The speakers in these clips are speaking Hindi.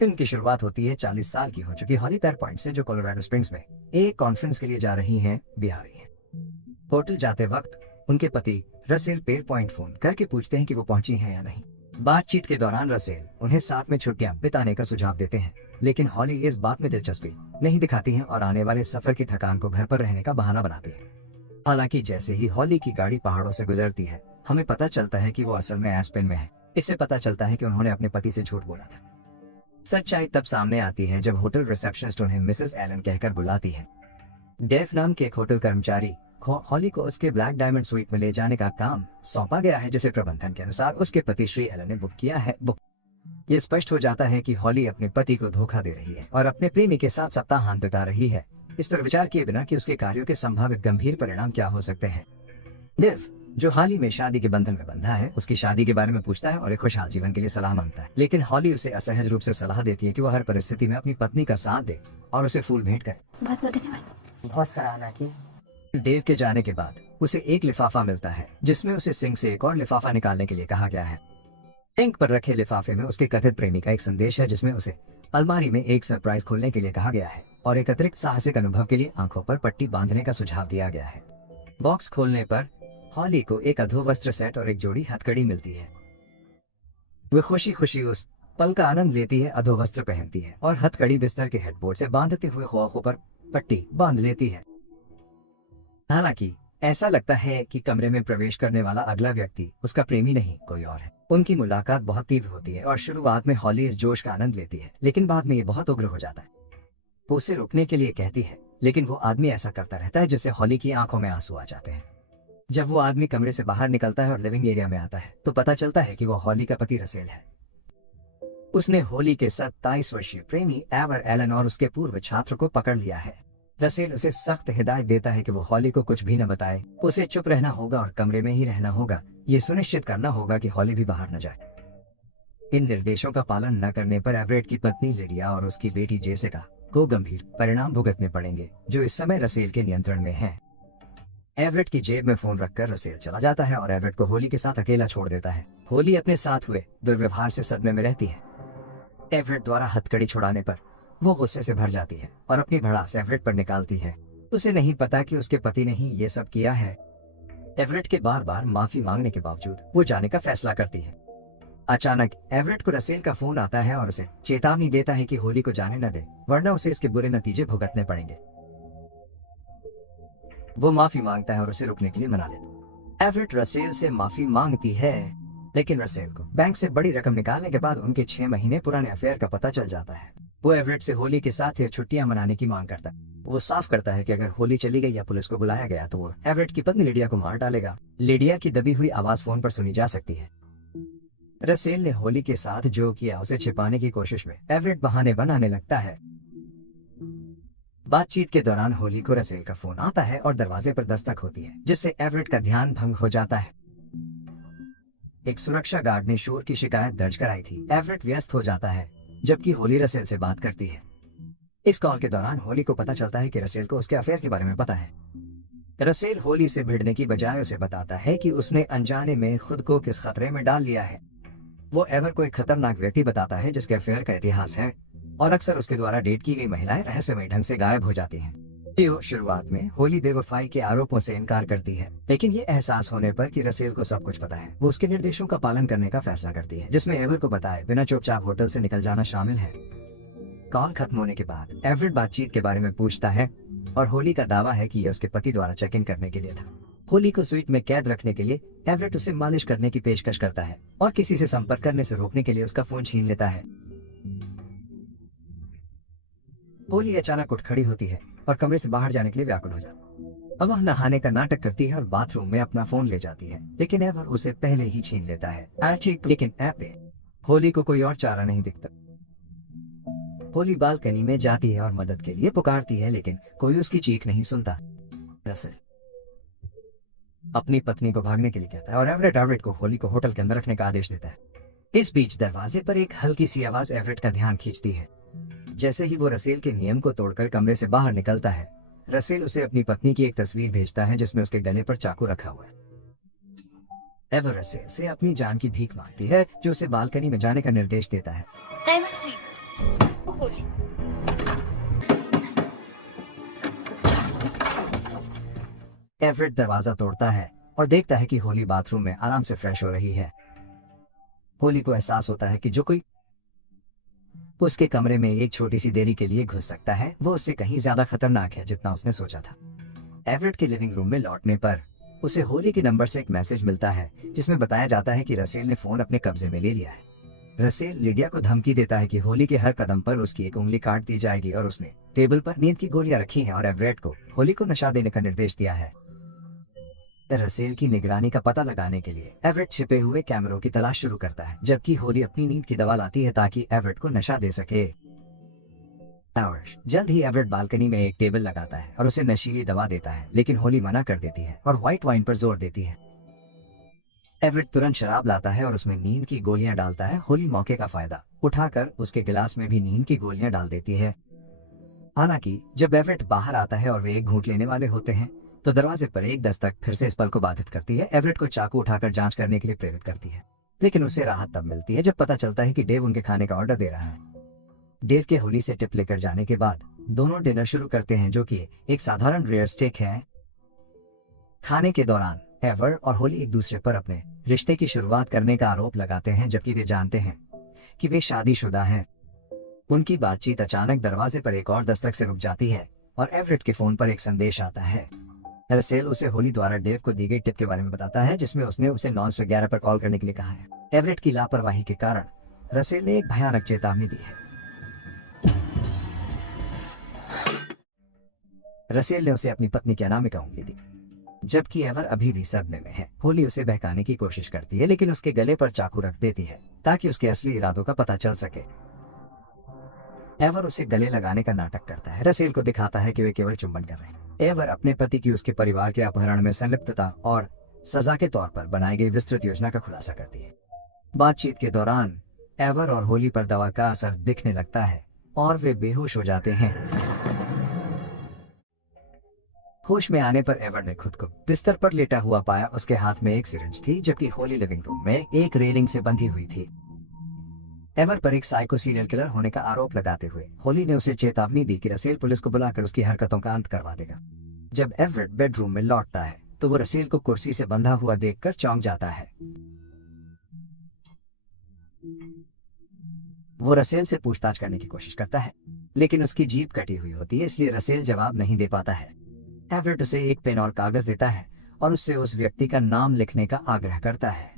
फिल्म की शुरुआत होती है 40 साल की हो चुकी हॉली पैर पॉइंट से, जो कोलोराडो स्प्रिंग्स में एक कॉन्फ्रेंस के लिए जा रही हैं, बिहारी हैं। होटल जाते वक्त उनके पति रसेल पेर पॉइंट फोन करके पूछते हैं कि वो पहुंची हैं या नहीं। बातचीत के दौरान रसेल उन्हें साथ में छुट्टियां बिताने का सुझाव देते हैं, लेकिन हॉली इस बात में दिलचस्पी नहीं दिखाती हैं और आने वाले सफर की थकान को घर पर रहने का बहाना बनाती है। हालांकि जैसे ही हॉली की गाड़ी पहाड़ों से गुजरती है, हमें पता चलता है कि वो असल में एस्पेन में है। इससे पता चलता है कि उन्होंने अपने पति से झूठ बोला था। सच्चाई तब सामने आती है जब होटल रिसेप्शनिस्ट उन्हें मिसेस एलन कहकर बुलाती है। डेव नाम के एक होटल कर्मचारी हॉली को उसके ब्लैक डायमंड स्वीट में ले जाने का काम सौंपा गया है, जिसे प्रबंधन के अनुसार उसके पति श्री एलन ने बुक किया है। ये स्पष्ट हो जाता है कि हॉली अपने पति को धोखा दे रही है और अपने प्रेमी के साथ सप्ताहांत बिता रही है, इस पर विचार किए बिना कि उसके कार्यों के संभावित गंभीर परिणाम क्या हो सकते हैं। डेव, जो हाल ही में शादी के बंधन में बंधा है, उसकी शादी के बारे में पूछता है और एक खुशहाल जीवन के लिए सलाह मांगता है, लेकिन हॉली उसे असहज रूप से सलाह देती है कि वह हर परिस्थिति में अपनी पत्नी का साथ दे और उसे फूल भेंट करे। बहुत बहुत धन्यवाद। बहुत सराहना की। डेव के जाने के बाद उसे एक लिफाफा मिलता है, जिसमें उसे सिंक से एक और लिफाफा निकालने के लिए कहा गया है। सिंक पर रखे लिफाफे में उसके कथित प्रेमी का एक संदेश है, जिसमें उसे अलमारी में एक सरप्राइज खोलने के लिए कहा गया है और एक अतिरिक्त साहसिक अनुभव के लिए आंखों पर पट्टी बांधने का सुझाव दिया गया है। बॉक्स खोलने पर हॉली को एक अधोवस्त्र सेट और एक जोड़ी हथकड़ी मिलती है। वह खुशी खुशी उस पल का आनंद लेती है, अधोवस्त्र पहनती है और हथकड़ी बिस्तर के हेडबोर्ड से बांधते हुए ख्वाखों पर पट्टी बांध लेती है। हालांकि ऐसा लगता है कि कमरे में प्रवेश करने वाला अगला व्यक्ति उसका प्रेमी नहीं, कोई और है। उनकी मुलाकात बहुत तीव्र होती है और शुरुआत में हॉली इस जोश का आनंद लेती है, लेकिन बाद में ये बहुत उग्र हो जाता है। वो उसे रुकने के लिए कहती है, लेकिन वो आदमी ऐसा करता रहता है जिससे हॉली की आंखों में आंसू आ जाते हैं। जब वो आदमी कमरे से बाहर निकलता है और लिविंग एरिया में आता है, तो पता चलता है कि वो हॉली का पति रसेल है। उसने हॉली के 27 वर्षीय प्रेमी एवर एलन और उसके पूर्व छात्र को पकड़ लिया है। रसेल उसे सख्त हिदायत देता है कि वो हॉली को कुछ भी न बताए, उसे चुप रहना होगा और कमरे में ही रहना होगा। ये सुनिश्चित करना होगा कि हॉली भी बाहर न जाए। इन निर्देशों का पालन न करने पर एवरेट की पत्नी लिडिया और उसकी बेटी जेसिका को गंभीर परिणाम भुगतने पड़ेंगे, जो इस समय रसेल के नियंत्रण में है। एवरेट की जेब में फोन रखकर रसेल चला जाता है और एवरेट को हॉली के साथ अकेला छोड़ देता है। हॉली अपने साथ हुए दुर्व्यवहार से सदमे में रहती है। एवरेट द्वारा हथकड़ी छुड़ाने पर वो गुस्से से भर जाती है और अपनी भड़ास एवरेट पर निकालती है। उसे नहीं पता कि उसके पति ने ही ये सब किया है। एवरेट के बार बार माफी मांगने के बावजूद वो जाने का फैसला करती है। अचानक एवरेट को रसेल का फोन आता है और उसे चेतावनी देता है कि हॉली को जाने न दे, वरना उसे इसके बुरे नतीजे भुगतने पड़ेंगे। वो माफी मांगता है और उसे रुकने के लिए मना लेता है। एवरेट रसेल से माफी मांगती है, लेकिन रसेल को बैंक से बड़ी रकम निकालने के बाद उनके 6 महीने पुराने अफेयर का पता चल जाता है। वो एवरेट से होली के साथ ही छुट्टियां मनाने की मांग करता है। वो साफ करता है कि अगर होली चली गई या पुलिस को बुलाया गया तो वो एवरेट की पत्नी लिडिया को मार डालेगा। लिडिया की दबी हुई आवाज फोन पर सुनी जा सकती है। रसेल ने होली के साथ जो किया उसे छिपाने की कोशिश में एवरेट बहाने बनाने लगता है। बातचीत के दौरान होली को रसेल का फोन आता है और दरवाजे पर दस्तक होती है, जिससे एवरेट का ध्यान भंग हो जाता है। एक सुरक्षा गार्ड ने शोर की शिकायत दर्ज कराई थी। एवरेट व्यस्त हो जाता है जबकि होली रसेल से बात करती है। इस कॉल के दौरान होली को पता चलता है कि रसेल को उसके अफेयर के बारे में पता है। रसेल होली से भिड़ने की बजाय उसे बताता है कि उसने अनजाने में खुद को किस खतरे में डाल लिया है। वो एवर को एक खतरनाक व्यक्ति बताता है जिसके अफेयर का इतिहास है और अक्सर उसके द्वारा डेट की गई महिलाएं रहस्यमय ढंग से गायब हो जाती हैं। शुरुआत में होली बेवफाई के आरोपों से इनकार करती है, लेकिन ये एहसास होने पर कि रसेल को सब कुछ पता है, वो उसके निर्देशों का पालन करने का फैसला करती है, जिसमें एवर को बताए बिना चुपचाप होटल से निकल जाना शामिल है। कॉल खत्म होने के बाद एवरेट बातचीत के बारे में पूछता है और होली का दावा है कि यह उसके पति द्वारा चेक इन करने के लिए था। होली को स्वीट में कैद रखने के लिए एवरेट उसे मालिश करने की पेशकश करता है और किसी से संपर्क करने से रोकने के लिए उसका फोन छीन लेता है। होली अचानक उठ खड़ी होती है और कमरे से बाहर जाने के लिए व्याकुल हो जाती है। अब वह नहाने का नाटक करती है और बाथरूम में अपना फोन ले जाती है, लेकिन एवर उसे पहले ही छीन लेता है। लेकिन ऐप पे होली को कोई और चारा नहीं दिखता। होली बालकनी में जाती है और मदद के लिए पुकारती है, लेकिन कोई उसकी चीख नहीं सुनता। रसेल अपनी पत्नी को भागने के लिए कहता है और एवरेट को होली को होटल के अंदर रखने का आदेश देता है। इस बीच दरवाजे पर एक हल्की सी आवाज एवरेट का ध्यान खींचती है। जैसे ही वो रसेल के नियम को तोड़कर कमरे से बाहर निकलता है, रसेल उसे अपनी पत्नी की एक तस्वीर भेजता है जिसमें उसके गले पर चाकू रखा हुआ है। एवर रसेल से अपनी जान की भीख मांगती है, जो उसे बालकनी में जाने का निर्देश देता है। Diamond sweet Holi. एवरेट दरवाजा तोड़ता है और देखता है कि होली बाथरूम में आराम से फ्रेश हो रही है। होली को एहसास होता है कि जो कोई उसके कमरे में एक छोटी सी देरी के लिए घुस सकता है वो उससे कहीं ज्यादा खतरनाक है जितना उसने सोचा था। एवरेट के लिविंग रूम में लौटने पर उसे होली के नंबर से एक मैसेज मिलता है जिसमें बताया जाता है कि रसेल ने फोन अपने कब्जे में ले लिया है। रसेल लिडिया को धमकी देता है कि होली के हर कदम पर उसकी एक उंगली काट दी जाएगी और उसने टेबल पर नींद की गोलियां रखी हैं और एवरेट को होली को नशा देने का निर्देश दिया है। रसेल की निगरानी का पता लगाने के लिए एवरेट छिपे हुए कैमरों की तलाश शुरू करता है जबकि होली अपनी नींद की दवा लाती है ताकि एवरेट को नशा दे सके। जल्द ही एवरेट बालकनी में एक टेबल लगाता है और उसे नशीली दवा देता है लेकिन होली मना कर देती है और व्हाइट वाइन पर जोर देती है। एवरेट तुरंत शराब लाता है और उसमें नींद की गोलियां डालता है। होली मौके का फायदा उठाकर उसके गिलास में भी नींद की गोलियां डाल देती है। हालांकि जब एवरेट बाहर आता है और वे एक घूंट लेने वाले होते हैं तो दरवाजे पर एक दस्तक फिर से इस पल को बाधित करती है। एवरेट को चाकू उठाकर जांच करने के लिए प्रेरित करती है लेकिन उसे राहत तब मिलती है जब पता चलता है कि डेव उनके खाने का ऑर्डर दे रहा है। डेव के होली से टिप लेकर जाने के बाद दोनों डिनर शुरू करते हैं जो कि एक साधारण रेयर स्टेक है। खाने के दौरान एवर और होली एक दूसरे पर अपने रिश्ते की शुरुआत करने का आरोप लगाते हैं जबकि वे जानते हैं कि वे शादीशुदा हैं। उनकी बातचीत अचानक दरवाजे पर एक और दस्तक से रुक जाती है और एवरेट के फोन पर एक संदेश आता है। रसेल उसे होली द्वारा डेव को दी गई टिप के बारे में बताता है जिसमें उसने उसे 911 पर कॉल करने के लिए कहा है। एवरेट की लापरवाही के कारण रसेल ने एक भयानक चेतावनी दी है। रसेल ने उसे अपनी पत्नी की अनामिका उंगली दी जबकि एवर अभी भी सदमे में है। होली उसे बहकाने की कोशिश करती है लेकिन उसके गले पर चाकू रख देती है ताकि उसके असली इरादों का पता चल सके। एवर उसे गले लगाने का नाटक करता है। रसेल को दिखाता है कि वे केवल चुंबन कर रहे हैं। एवर अपने पति की उसके परिवार के अपहरण में संलिप्तता और सजा के तौर पर बनाई गई विस्तृत योजना का खुलासा करती है। बातचीत के दौरान एवर और होली पर दवा का असर दिखने लगता है और वे बेहोश हो जाते हैं। होश में आने पर एवर ने खुद को बिस्तर पर लेटा हुआ पाया। उसके हाथ में एक सिरिंज थी जबकि होली लिविंग रूम में एक रेलिंग से बंधी हुई थी। एवर पर एक साइको सीरियल किलर होने का आरोप लगाते हुए होली ने उसे चेतावनी दी कि रसेल पुलिस को बुलाकर उसकी हरकतों का अंत करवा देगा। जब एवरेट बेडरूम में लौटता है तो वो रसेल को कुर्सी से बंधा हुआ देखकर चौंक जाता है। वो रसेल से पूछताछ करने की कोशिश करता है लेकिन उसकी जीभ कटी हुई होती है इसलिए रसेल जवाब नहीं दे पाता है। एवरेट उसे एक पेन और कागज देता है और उससे उस व्यक्ति का नाम लिखने का आग्रह करता है।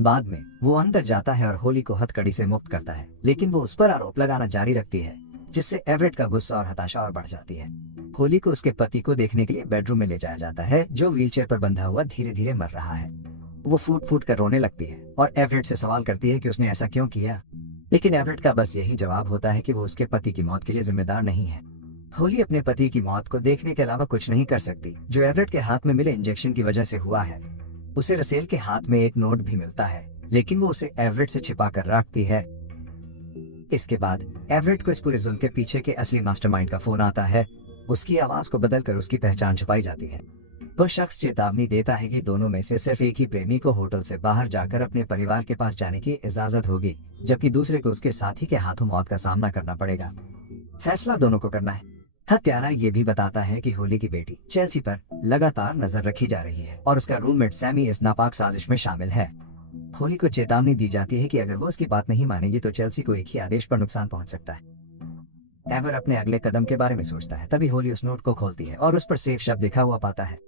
बाद में वो अंदर जाता है और होली को हथकड़ी से मुक्त करता है लेकिन वो उस पर आरोप लगाना जारी रखती है जिससे एवरेट का गुस्सा और हताशा और बढ़ जाती है। होली को उसके पति को देखने के लिए बेडरूम में ले जाया जाता है जो व्हीलचेयर पर बंधा हुआ धीरे धीरे मर रहा है। वो फूट फूट कर रोने लगती है और एवरेट से सवाल करती है कि उसने ऐसा क्यों किया लेकिन एवरेट का बस यही जवाब होता है कि वो उसके पति की मौत के लिए जिम्मेदार नहीं है। होली अपने पति की मौत को देखने के अलावा कुछ नहीं कर सकती जो एवरेट के हाथ में मिले इंजेक्शन की वजह से हुआ है। उसे रसेल के हाथ में एक नोट भी मिलता है लेकिन वो उसे एवरेट से छिपा कर रखती है। इसके बाद एवरेट को इस पूरे जुल्म के पीछे के असली मास्टरमाइंड का फोन आता है। उसकी आवाज को बदलकर उसकी पहचान छुपाई जाती है। वह शख्स चेतावनी देता है कि दोनों में से सिर्फ एक ही प्रेमी को होटल से बाहर जाकर अपने परिवार के पास जाने की इजाजत होगी जबकि दूसरे को उसके साथी के हाथों मौत का सामना करना पड़ेगा। फैसला दोनों को करना है। हत्यारा ये भी बताता है कि होली की बेटी चेल्सी पर लगातार नजर रखी जा रही है और उसका रूममेट सैमी इस नापाक साजिश में शामिल है। होली को चेतावनी दी जाती है कि अगर वो उसकी बात नहीं मानेगी तो चेल्सी को एक ही आदेश पर नुकसान पहुंच सकता है। एवर अपने अगले कदम के बारे में सोचता है तभी होली उस नोट को खोलती है और उस पर सेफ शब्द लिखा हुआ पाता है।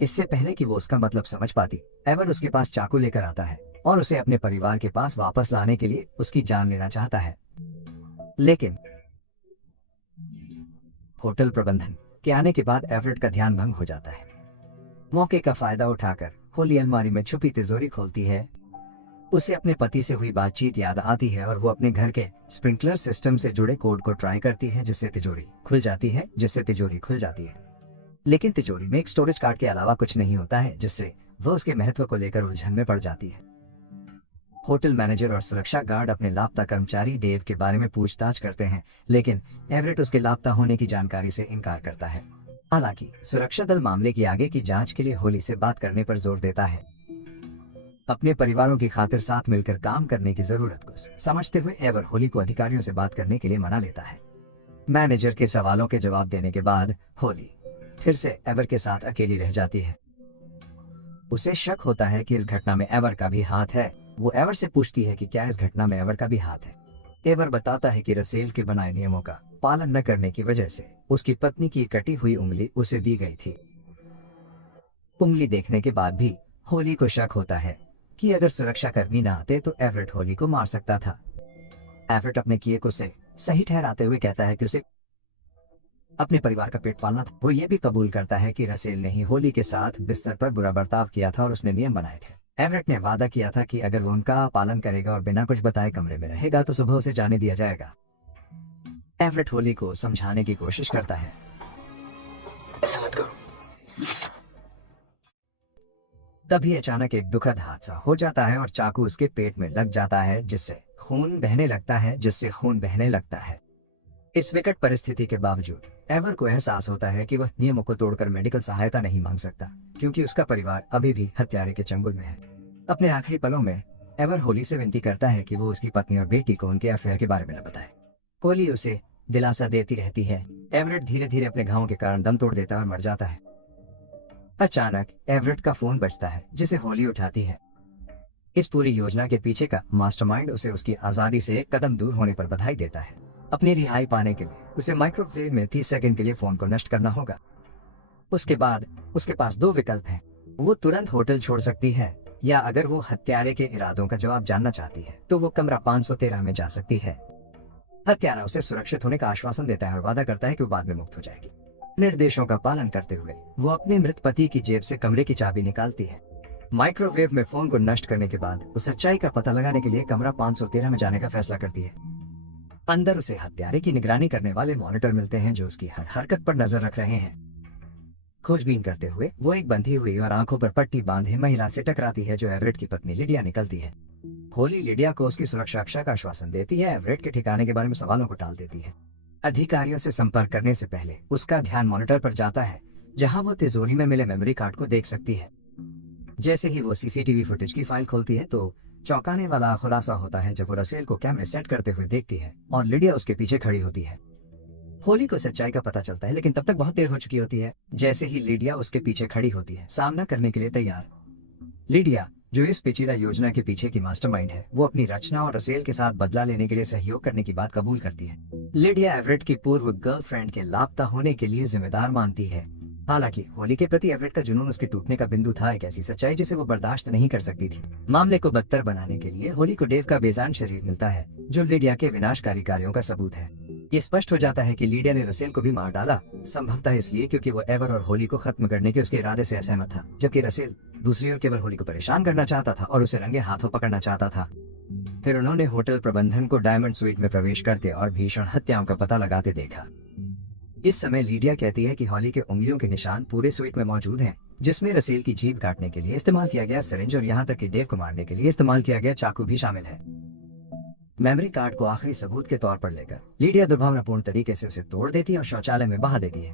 इससे पहले कि वो उसका मतलब समझ पाती एवर उसके पास चाकू लेकर आता है और उसे अपने परिवार के पास वापस लाने के लिए उसकी जान लेना चाहता है। लेकिन होटल प्रबंधन के आने के बाद एवरेट का ध्यान भंग हो जाता है। मौके का फायदा उठाकर होली अलमारी में छुपी तिजोरी खोलती है। उसे अपने पति से हुई बातचीत याद आती है और वो अपने घर के स्प्रिंकलर सिस्टम से जुड़े कोड को ट्राई करती है जिससे तिजोरी खुल जाती है। लेकिन तिजोरी में एक स्टोरेज कार्ड के अलावा कुछ नहीं होता है जिससे वह उसके महत्व को लेकर उलझन में पड़ जाती है। होटल मैनेजर और सुरक्षा गार्ड अपने लापता कर्मचारी डेव के बारे में पूछताछ करते हैं लेकिन एवरेट उसके लापता होने की जानकारी से इनकार करता है। हालांकि सुरक्षा दल मामले की आगे की जांच के लिए होली से बात करने पर जोर देता है। अपने परिवारों की खातिर साथ मिलकर काम करने की जरूरत को समझते हुए एवर होली को अधिकारियों से बात करने के लिए मना लेता है। मैनेजर के सवालों के जवाब देने के बाद होली फिर से एवर के साथ अकेली रह जाती है। उसे शक होता है कि इस घटना में एवर का भी हाथ है। वो एवर से पूछती है कि क्या इस घटना में एवर का भी हाथ है। एवर बताता है कि रसेल के बनाए नियमों का पालन न करने की वजह से उसकी पत्नी की कटी हुई उंगली उसे दी गई थी। उंगली देखने के बाद भी होली को शक होता है कि अगर सुरक्षाकर्मी न आते तो एवरेट होली को मार सकता था। एवरेट अपने किए को से सही ठहराते हुए कहता है कि उसे अपने परिवार का पेट पालना था। वो ये भी कबूल करता है कि रसेल ने ही होली के साथ बिस्तर पर बुरा बर्ताव किया था और उसने नियम बनाए थे। एवरेट ने वादा किया था कि अगर वो उनका पालन करेगा और बिना कुछ बताए कमरे में रहेगा तो सुबह उसे जाने दिया जाएगा। एवरेट होली को समझाने की कोशिश करता है, ऐसा मत करो। तभी अचानक एक दुखद हादसा हो जाता है और चाकू उसके पेट में लग जाता है, जिससे खून बहने लगता है। इस विकट परिस्थिति के बावजूद एवर को एहसास होता है कि वह नियमों को तोड़कर मेडिकल सहायता नहीं मांग सकता, क्योंकि उसका परिवार अभी भी हत्यारे के चंगुल में है। अपने आखिरी पलों में एवर होली से विनती करता है कि वो उसकी पत्नी और बेटी को उनके अफेयर के बारे में न बताए। होली उसे दिलासा देती रहती है। एवरेट धीरे धीरे अपने घावों के कारण दम तोड़ देता है और मर जाता है। अचानक एवरेट का फोन बजता है, जिसे होली उठाती है। इस पूरी योजना के पीछे का मास्टरमाइंड उसे उसकी आजादी से एक कदम दूर होने पर बधाई देता है। अपनी रिहाई पाने के लिए उसे माइक्रोवेव में 30 सेकंड के लिए फोन को नष्ट करना होगा। उसके बाद उसके पास दो विकल्प हैं। वो तुरंत होटल छोड़ सकती है, या अगर वो हत्यारे के इरादों का जवाब जानना चाहती है तो वो कमरा 513 में जा सकती है। हत्यारा उसे सुरक्षित होने का आश्वासन देता है और वादा करता है कि वो बाद में मुक्त हो जाएगी। निर्देशों का पालन करते हुए वो अपने मृत पति की जेब से कमरे की चाबी निकालती है। माइक्रोवेव में फोन को नष्ट करने के बाद वो सच्चाई का पता लगाने के लिए कमरा 513 में जाने का फैसला करती है। अंदर उसे हत्यारे की निगरानी करने वाले मॉनिटर मिलते हैं, जो उसकी हर हरकत पर नजर रख रहे हैं। खोजबीन करते हुए वो एक बंधी हुई और आंखों पर पट्टी बांधे महिला से टकराती है, जो एवरेट की पत्नी लिडिया निकलती है। होली लिडिया को उसकी सुरक्षा रक्षा का आश्वासन देती है। एवरेट के ठिकाने के बारे में सवालों को टाल देती है। अधिकारियों से संपर्क करने से पहले उसका ध्यान मॉनिटर पर जाता है, जहां वो तिजोरी में मिले मेमोरी कार्ड को देख सकती है। जैसे ही वो सीसीटीवी फुटेज की फाइल खोलती है तो चौंकाने वाला खुलासा होता है, जब वो रसेल को कैमरे सेट करते हुए देखती है और लिडिया उसके पीछे खड़ी होती है। होली को सच्चाई का पता चलता है, लेकिन तब तक बहुत देर हो चुकी होती है। जैसे ही लिडिया उसके पीछे खड़ी होती है, सामना करने के लिए तैयार, लिडिया, जो इस पेचीदा योजना के पीछे की मास्टरमाइंड है, वो अपनी रचना और रसेल के साथ बदला लेने के लिए सहयोग करने की बात कबूल करती है। लिडिया एवरेट की पूर्व गर्लफ्रेंड के लापता होने के लिए जिम्मेदार मानती है। हालांकि होली के प्रति एवरेट का जुनून उसके टूटने का बिंदु था, एक ऐसी सच्चाई जिसे वो बर्दाश्त नहीं कर सकती थी। मामले को बदतर बनाने के लिए होली को डेव का बेजान शरीर मिलता है, जो लिडिया के विनाशकारी कार्यों का सबूत है। ये स्पष्ट हो जाता है कि लिडिया ने रसेल को भी मार डाला, संभवतः इसलिए क्योंकि वो एवर और होली को खत्म करने के उसके इरादे से असहमत था, जबकि रसेल दूसरी ओर केवल होली को परेशान करना चाहता था और उसे रंगे हाथों पकड़ना चाहता था। फिर उन्होंने होटल प्रबंधन को डायमंड स्वीट में प्रवेश करते और भीषण हत्याओं का पता लगाते देखा। इस समय लिडिया कहती है कि होली के उंगलियों के निशान पूरे स्वीट में मौजूद हैं, जिसमें रसेल की जीभ काटने के लिए इस्तेमाल किया गया सिरिंज और यहाँ तक कि डेव को मारने के लिए इस्तेमाल किया गया चाकू भी शामिल है। मेमोरी कार्ड को आखिरी सबूत के तौर पर लेकर लिडिया दुर्भावनापूर्ण तरीके से उसे तोड़ देती और शौचालय में बहा देती है।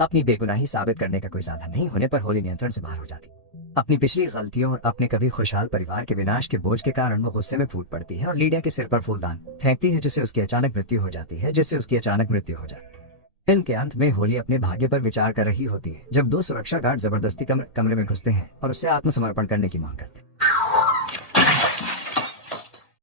अपनी बेगुनाही साबित करने का कोई साधन नहीं होने पर होली नियंत्रण से बाहर हो जाती। अपनी पिछली गलतियों और अपने कभी खुशहाल परिवार के विनाश के बोझ के कारण वो गुस्से में फूट पड़ती है और लिडिया के सिर पर फूलदान फेंकती है, जिससे उसकी अचानक मृत्यु हो जाती है। फिल्म के अंत में होली अपने भाग्य पर विचार कर रही होती है, जब दो सुरक्षा गार्ड जबरदस्ती कमरे में घुसते हैं और उससे आत्मसमर्पण करने की मांग करते हैं।